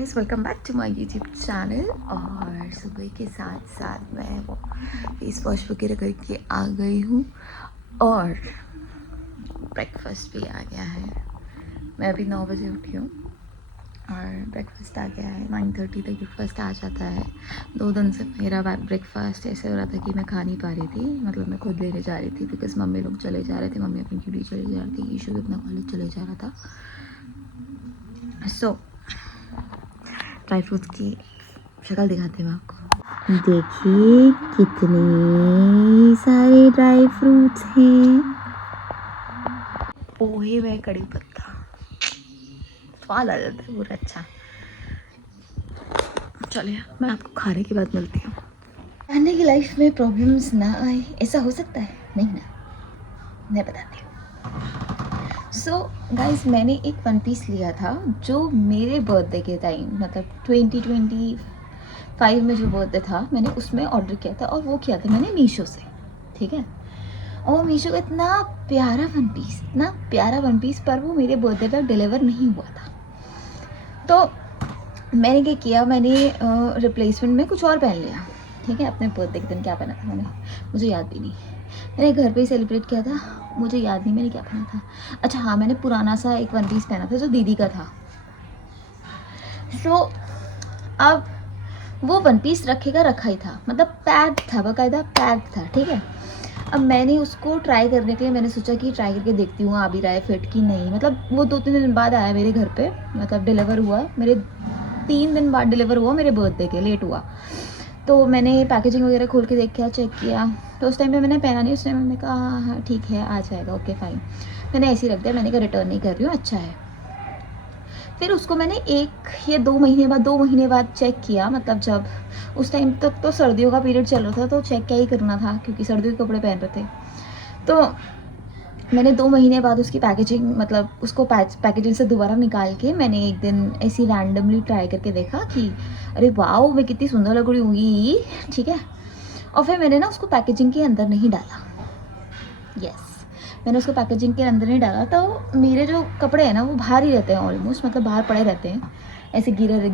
Guys, welcome back to my YouTube channel. और सुबह के साथ साथ मैं वो फेस वॉश वगैरह करके आ गई हूँ और ब्रेकफास्ट भी आ गया है। मैं अभी 9 बजे उठी हूँ और ब्रेकफास्ट आ गया है। 9:30 तक ब्रेकफास्ट आ जाता है। 2 दिन से मेरा ब्रेकफास्ट ऐसे हो रहा था कि मैं खा नहीं पा रही थी, मतलब मैं खुद लेने जा रही थी बिकॉज मम्मी लोग चले जा रहे थे, मम्मी अपनी ड्यूटी चले जा रही थी, ईशू अपना कॉलेज चले जा रहा था। सो ड्राई फ्रूट्स की शक्ल दिखाते हैं आपको। देखिए कितने सारे ड्राई फ्रूट्स हैं। पोहे में कड़ी पत्ता स्वाद आ जाता है पूरा। अच्छा चलिए, मैं आपको खाने के बाद मिलती हूँ। खाने की लाइफ में प्रॉब्लम्स ना आए, ऐसा हो सकता है? नहीं ना, मैं बताती हूँ। सो गाइस, मैंने एक वन पीस लिया था जो मेरे बर्थडे के टाइम, मतलब 2025 में जो बर्थडे था, मैंने उसमें ऑर्डर किया था। और वो किया था मैंने मीशो से, ठीक है। और मीशो का इतना प्यारा वन पीस, पर वो मेरे बर्थडे तक डिलीवर नहीं हुआ था। तो मैंने क्या किया, मैंने रिप्लेसमेंट में कुछ और पहन लिया, ठीक है। अपने बर्थडे के दिन क्या पहना था मैंने, मुझे याद भी नहीं। मैंने घर पे ही सेलिब्रेट किया था, मुझे याद नहीं मैंने क्या पहना था। अच्छा हाँ, मैंने पुराना सा एक वन पीस पहना था जो दीदी का था। सो अब वो वन पीस रखेगा रखा ही था, मतलब पैक्ड था, बाकायदा पैक्ड था, ठीक है। अब मैंने उसको ट्राई करने के लिए मैंने सोचा कि ट्राई करके देखती हूँ आ भी रहा है फिट कि नहीं। मतलब वो 2-3 दिन बाद आया मेरे घर पे, मतलब डिलीवर हुआ मेरे 3 दिन बाद डिलीवर हुआ, मेरे बर्थडे के लेट हुआ। तो मैंने पैकेजिंग वगैरह खोल के देखा, चेक किया, तो उस टाइम पे मैंने पहना नहीं। उस टाइम मैंने कहा हाँ ठीक है, आ जाएगा, ओके फाइन। मैंने ऐसे ही रख दिया, मैंने कहा रिटर्न नहीं कर रही हूँ, अच्छा है। फिर उसको मैंने 2 महीने बाद चेक किया, मतलब जब उस टाइम तक तो सर्दियों का पीरियड चल रहा था, तो चेक क्या ही करना था क्योंकि सर्दियों के कपड़े पहन रहे थे। तो मैंने 2 महीने बाद उसकी पैकेजिंग, मतलब उसको पैकेजिंग से दोबारा निकाल के मैंने एक दिन ऐसी रैंडमली ट्राई करके देखा कि अरे वाह, मैं कितनी सुंदर लग रही होंगी, ठीक है। और फिर मैंने ना उसको पैकेजिंग के अंदर नहीं डाला। यस, मैंने उसको पैकेजिंग के अंदर नहीं डाला। तो मेरे जो कपड़े हैं ना वो बाहर ही रहते हैं ऑलमोस्ट, मतलब बाहर पड़े रहते हैं ऐसे,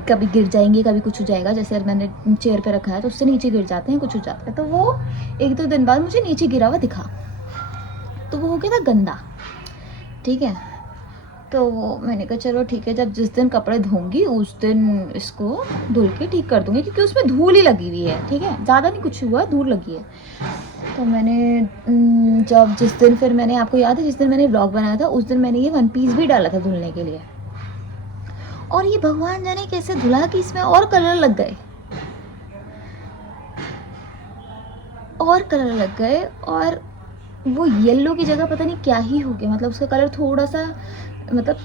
कभी गिर जाएंगे, कभी कुछ हो जाएगा। जैसे अगर मैंने चेयर पे रखा है तो उससे नीचे गिर जाते हैं, कुछ हो जाता है। तो वो 1-2 दिन बाद मुझे नीचे गिरा हुआ दिखा, तो वो हो गया था गंदा, ठीक है। तो मैंने कहा चलो ठीक है, जब जिस दिन कपड़े धोंगी उस दिन इसको धुल के ठीक कर दूँगी, क्योंकि उसमें धूल ही लगी हुई है, ठीक है, ज़्यादा नहीं कुछ हुआ, धूल लगी है। तो मैंने जब जिस दिन, फिर मैंने, आपको याद है जिस दिन मैंने व्लॉग बनाया था, उस दिन मैंने ये वन पीस भी डाला था धुलने के लिए। और ये भगवान जाने कैसे धुला कि इसमें और कलर लग गए, और वो येलो की जगह पता नहीं क्या ही हो गया। मतलब उसका कलर थोड़ा सा, मतलब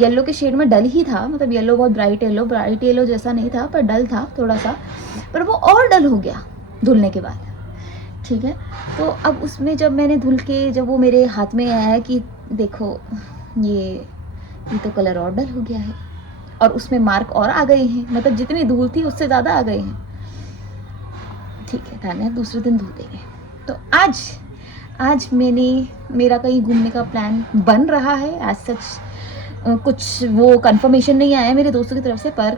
येलो के शेड में डल ही था, मतलब येलो बहुत ब्राइट येलो जैसा नहीं था, पर डल था थोड़ा सा, पर वो और डल हो गया धुलने के बाद, ठीक है। तो अब उसमें जब मैंने धुल के, जब वो मेरे हाथ में आया कि देखो ये तो कलर और डल हो गया है, और उसमें मार्क और आ गए हैं, मतलब जितनी धूल थी उससे ज़्यादा आ गए हैं, ठीक है, थाने दूसरे दिन धो देंगे। तो आज मेरा कहीं घूमने का प्लान बन रहा है। एज सच कुछ वो कंफर्मेशन नहीं आया मेरे दोस्तों की तरफ से, पर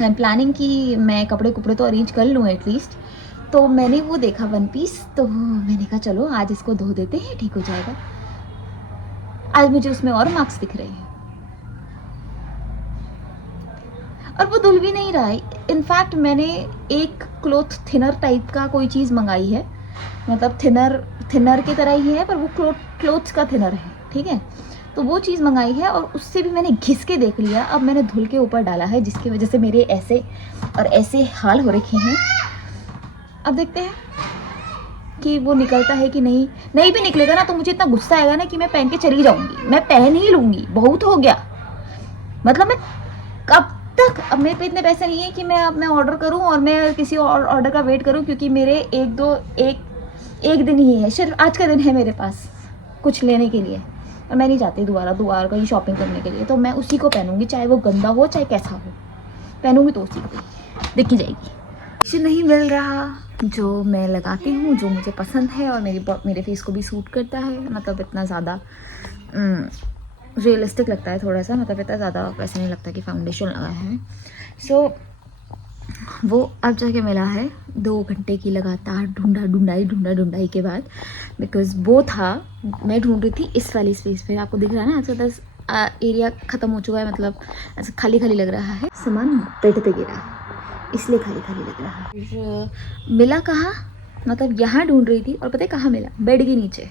आई एम प्लानिंग कि मैं कपड़े तो अरेंज कर लूँ एटलीस्ट। तो मैंने वो देखा वन पीस, तो मैंने कहा चलो आज इसको धो देते हैं, ठीक हो जाएगा। आज मुझे उसमें और मार्क्स दिख रहे हैं, और वो धुल भी नहीं रहा है। इनफैक्ट मैंने एक क्लॉथ थिनर टाइप का कोई चीज़ मंगाई है, मतलब थिनर की तरह ही है, पर वो क्लोथ्स का थिनर है, ठीक है। तो वो चीज़ मंगाई है, और उससे भी मैंने घिस के देख लिया। अब मैंने धुल के ऊपर डाला है, जिसकी वजह से मेरे ऐसे और ऐसे हाल हो रखे हैं। अब देखते हैं कि वो निकलता है कि नहीं भी निकलेगा ना तो मुझे इतना गुस्सा आएगा ना कि मैं पहन के चली जाऊंगी, मैं पहन ही लूंगी, बहुत हो गया। मतलब मैं कब तक, अब मेरे पे इतने पैसे नहीं है कि मैं ऑर्डर करूं और मैं किसी और ऑर्डर का वेट करूं, क्योंकि मेरे एक दिन ही है, सिर्फ आज का दिन है मेरे पास कुछ लेने के लिए, और मैं नहीं चाहती दोबारा कहीं शॉपिंग करने के लिए। तो मैं उसी को पहनूंगी, चाहे वो गंदा हो चाहे कैसा हो, पहनूंगी तो उसी को देखी जाएगी। कुछ नहीं मिल रहा जो मैं लगाती हूँ, जो मुझे पसंद है और मेरे फेस को भी सूट करता है, मतलब इतना ज़्यादा रियलिस्टिक लगता है थोड़ा सा, मतलब इतना ज़्यादा वैसे नहीं लगता कि फाउंडेशन लगा है। सो वो अब जाके मिला है 2 घंटे की लगातार ढूंढाई के बाद, बिकॉज वो था, मैं ढूंढ रही थी इस वाली स्पेस पे, आपको दिख रहा है ना ऐसा, दस एरिया ख़त्म हो चुका है, मतलब ऐसा खाली खाली लग रहा है, सामान बेड पे गिरा इसलिए खाली खाली लग रहा है। फिर मिला कहाँ, मतलब यहाँ ढूंढ रही थी और पता है कहाँ मिला, बेड के नीचे,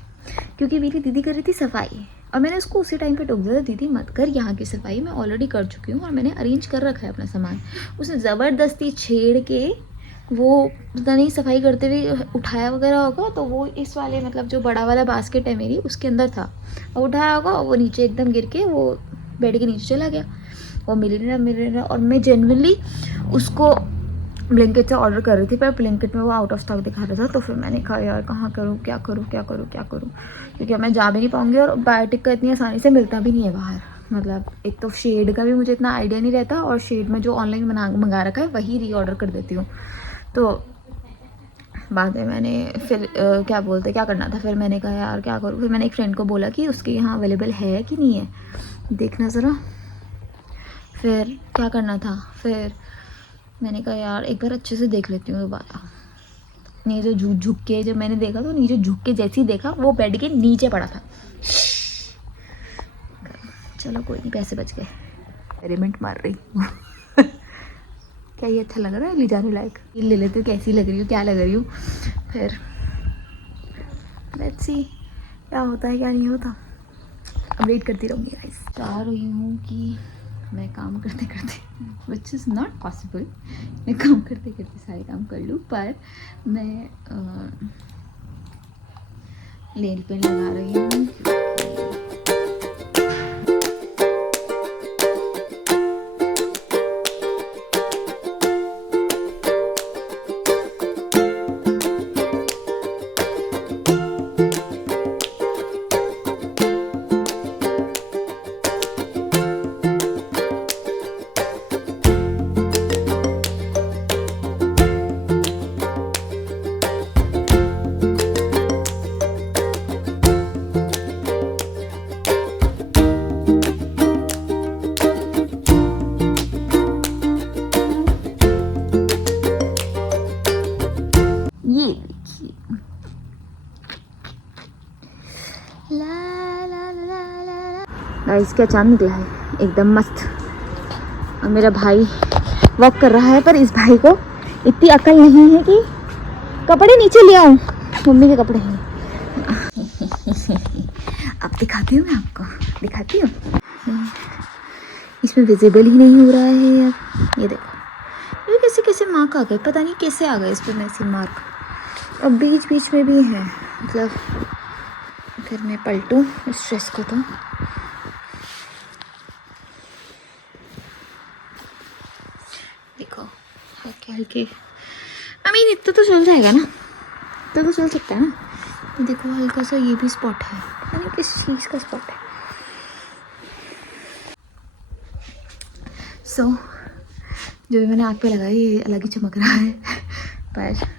क्योंकि मेरी दीदी कर रही थी सफाई और मैंने उसको उसी टाइम पे टोक दिया, दीदी मत कर, यहाँ की सफाई मैं ऑलरेडी कर चुकी हूँ और मैंने अरेंज कर रखा है अपना सामान। उसने ज़बरदस्ती छेड़ के वो पता नहीं सफाई करते हुए उठाया वगैरह होगा, तो वो इस वाले मतलब जो बड़ा वाला बास्केट है मेरी उसके अंदर था, और उठाया होगा वो नीचे एकदम गिर के वो बेड के नीचे चला गया। वो मिल नहीं रहा और मैं जेन्युइनली उसको ब्लैंकेट से ऑर्डर कर रही थी, पर ब्लैंकेट में वो आउट ऑफ स्टॉक दिखा रहा था। तो फिर मैंने कहा यार कहाँ करूँ, क्या करूँ, क्योंकि मैं जा भी नहीं पाऊँगी और बायोटिक का इतनी आसानी से मिलता भी नहीं है बाहर। मतलब एक तो शेड का भी मुझे इतना आइडिया नहीं रहता, और शेड में जो ऑनलाइन मंगा रखा है वही रीऑर्डर कर देती हूँ। तो बाद में मैंने फिर क्या करना था, फिर मैंने कहा यार क्या करूँ, फिर मैंने एक फ्रेंड को बोला कि उसके यहाँ अवेलेबल है कि नहीं है, देखना ज़रा। फिर क्या करना था, फिर मैंने कहा यार एक बार अच्छे से देख लेती हूँ दोबारा। नीचे झुक के जब मैंने देखा तो नीचे झुक के जैसे ही देखा वो बेड के नीचे पड़ा था। चलो कोई नहीं, पैसे बच गए। एक्सपेरिमेंट मार रही हूँ क्या ये अच्छा लग रहा है, ले जाने लायक, ये ले लेती हूँ, कैसी लग रही हूँ, क्या लग रही हूँ। फिर लेट्स सी क्या होता है क्या नहीं होता, अपडेट करती रहूँगी गाइस। चाह रही हूँ कि मैं काम करते करते, विच इज़ नॉट पॉसिबल, मैं काम करते करते सारे काम कर लूँ, पर मैं नेल पेंट लगा रही हूँ। ये देखिए, ला ला ला ला गाइस, क्या चांद निकला है, एकदम मस्त। और मेरा भाई वॉक कर रहा है, पर इस भाई को इतनी अकल नहीं है कि कपड़े नीचे ले आऊं, मम्मी के कपड़े हैं। अब दिखाती हूँ, मैं आपको दिखाती हूँ, इसमें विजिबल ही नहीं हो रहा है अब, ये देखो, ये कैसे मार्क आ गए, पता नहीं कैसे आ गए इस पर मैसी मार्क, और बीच बीच में भी है, मतलब फिर मैं पलटूँ इस ड्रेस को। तो देखो हल्के हल्के, आई मीन इतना तो चल जाएगा ना, इतना तो चल सकता है ना। देखो हल्का सा ये भी स्पॉट है, पता नहीं किस चीज़ का स्पॉट है। सो जो भी मैंने आँख पे लगाई ये अलग ही चमक रहा है। पर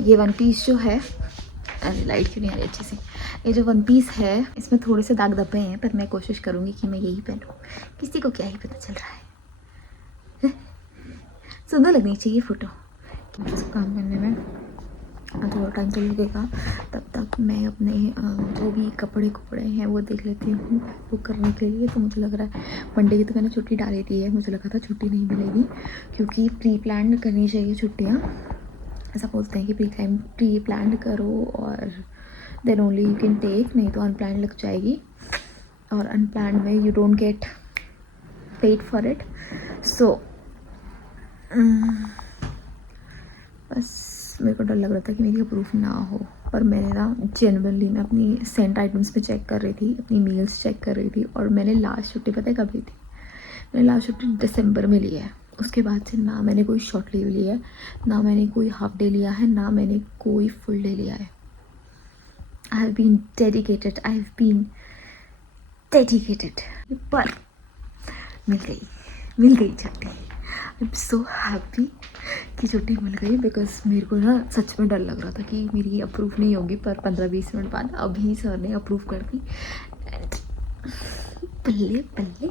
ये वन पीस जो है, अरे लाइट क्यों नहीं आ रही अच्छे से, ये जो वन पीस है इसमें थोड़े से दाग धब्बे हैं, पर मैं कोशिश करूँगी कि मैं यही पहनूँ, किसी को क्या ही पता चल रहा है। सुंदर लगनी चाहिए फ़ोटो। काम करने में थोड़ा टाइम तो लगेगा, तब तक मैं अपने जो भी कपड़े हैं वो देख लेती हूँ बुक करने के लिए। तो मुझे लग रहा है मंडे की तो मैंने छुट्टी डाली दी है, मुझे लगा था छुट्टी नहीं मिलेगी, क्योंकि प्री प्लान करनी चाहिए छुट्टियाँ। ऐसा बोलते हैं कि प्री प्लान करो और then only you can take, नहीं तो अनप्लान लग जाएगी, और अनप्लान में you don't get paid for it. So बस मेरे को डर लग रहा था कि मेरी अप्रूव ना हो, पर मैंने ना जेन्युइनली मैं अपनी सेंट आइटम्स पे चेक कर रही थी, अपनी मील्स चेक कर रही थी, और मैंने लास्ट छुट्टी पता है कब ली थी, मैंने लास्ट छुट्टी दिसंबर में ली है। उसके बाद से ना मैंने कोई शॉर्ट लीव लिया है, ना मैंने कोई हाफ डे लिया है, ना मैंने कोई फुल डे लिया है। आई हैव बीन डेडिकेटेड, पर मिल गई छुट्टी। आई एम सो हैप्पी कि छुट्टी मिल गई, बिकॉज मेरे को ना सच में डर लग रहा था कि मेरी अप्रूव नहीं होगी, पर 15-20 मिनट बाद अभी सर ने अप्रूव कर दी। बल्ले बल्ले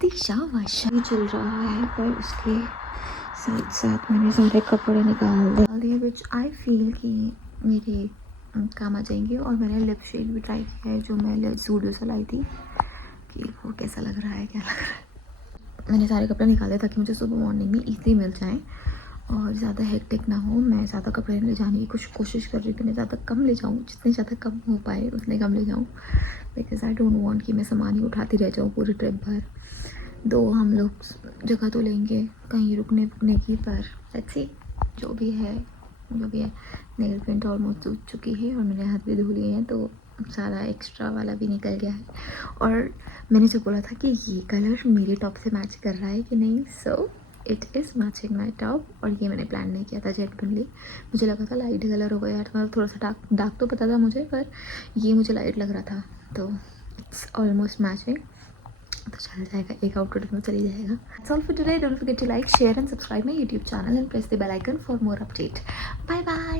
दिशा वाशा चल रहा है, पर उसके साथ साथ मैंने सारे कपड़े निकाल दिए विच आई फील कि मेरे काम आ जाएंगे। और मैंने लिप शेड भी ट्राई किया है जो मैं सूडियो से लाई थी, कि वो कैसा लग रहा है, क्या लग रहा है। मैंने सारे कपड़े निकाले ताकि मुझे सुबह मॉर्निंग में ईज़िली मिल जाएं और ज़्यादा हेक्टिक ना हो। मैं ज़्यादा कपड़े ले जाने की कुछ कोशिश कर रही थी, मैं ज़्यादा कम ले जाऊँ, जितने ज़्यादा कम हो पाए उतने कम ले जाऊँ, बिकॉज आई डोंट वांट कि मैं सामान ही उठाती रह जाऊँ पूरी ट्रिप भर। दो हम लोग जगह तो लेंगे कहीं रुकने की, पर लेट्स सी जो भी है। नेल पेंट ऑलमोस्ट सूख चुकी है और मैंने हाथ भी धो लिए हैं, तो सारा एक्स्ट्रा वाला भी निकल गया है। और मैंने जो बोला था कि ये कलर मेरे टॉप से मैच कर रहा है कि नहीं, so it is matching my top. और ये मैंने प्लान नहीं किया था जेन्युइनली, मुझे लगा था लाइट कलर होगा यार, मतलब थोड़ा सा डार्क तो पता था मुझे, पर ये मुझे लाइट लग रहा था, तो इट्स ऑलमोस्ट मैचिंग, तो चल जाएगा, एक आउटफिट में चली जाएगा। That's all for today. Don't forget to like, share and subscribe my YouTube channel and press the bell icon for more update. Bye bye.